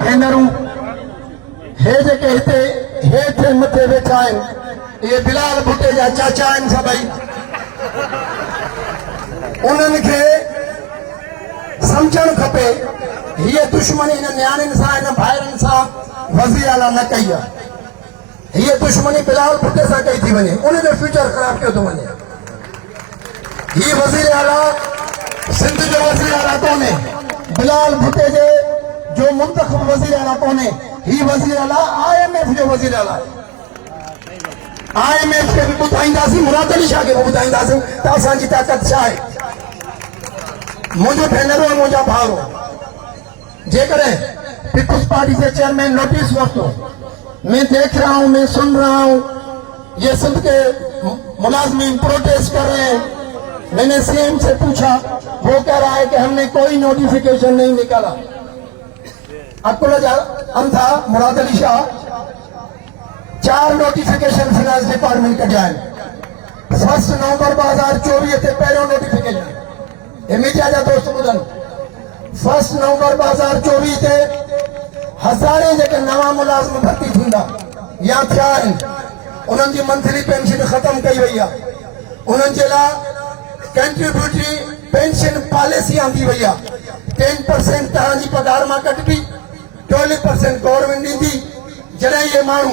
भेनरूं हे जेके हिते हेठि मथे वेठा आहिनि इहे बिलाल भुट्टे जा चाचा आहिनि सभई। उन्हनि खे सम्झणु खपे हीअ दुश्मनी हिन न्याणियुनि सां हिन भाइरनि सां वज़ीर आला न कई आहे। हीअ दुश्मनी बिलाल भुट्टे सां कई थी वञे, उनजो फ्यूचर ख़राब कयो थो वञे। हीअ वज़ीर आला सिंध जो वज़ीर आला कोन्हे, बिलाल भुट्टे जो मुंतखब वज़ीर आला कोन्हे, ही वज़ीर आला IMF जो वज़ीर आला आहे। IMF खे बि ॿुधाईंदासीं, मुराद अली शाह खे बि ॿुधाईंदासीं त असांजी ताक़त छा आहे। मुझे भेनरों और मुझा भावरों, जेकरे पीपल्स पार्टी से चेयरमैन नोटिस वक्तो मैं देख रहा हूं, मैं सुन रहा हूं ये सिंध के मुलाजमीन प्रोटेस्ट कर रहे हैं। मैंने CM से पूछा, वो कह रहा है कि हमने कोई नोटिफिकेशन नहीं निकाला। अंधा Murad Ali Shah 4 notification finance department कढिया आहिनि। 1 नवंबर 2024 ते पहिरियों नोटिफिकेशन मीडिया जा दोस्त ॿुधनि। 1 नवंबर 2024 ते हज़ारे जेके नवां मुलाज़िम भर्ती थींदा या थिया आहिनि उन्हनि जी मंथली पेंशन ख़तम कई वई आहे। उन्हनि जे लाइ कंट्रीब्यूटरी पेंशन पॉलिसी आंदी वई आहे। 10% तव्हांजी पघार मां कटबी, 12% गवर्नमेंट ॾींदी। जॾहिं इहे माण्हू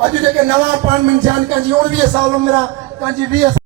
अॼु जेके नवां अपॉइंटमेंट थिया आहिनि, कंहिंजी 19 साल उमिरि आहे, कंहिंजी 20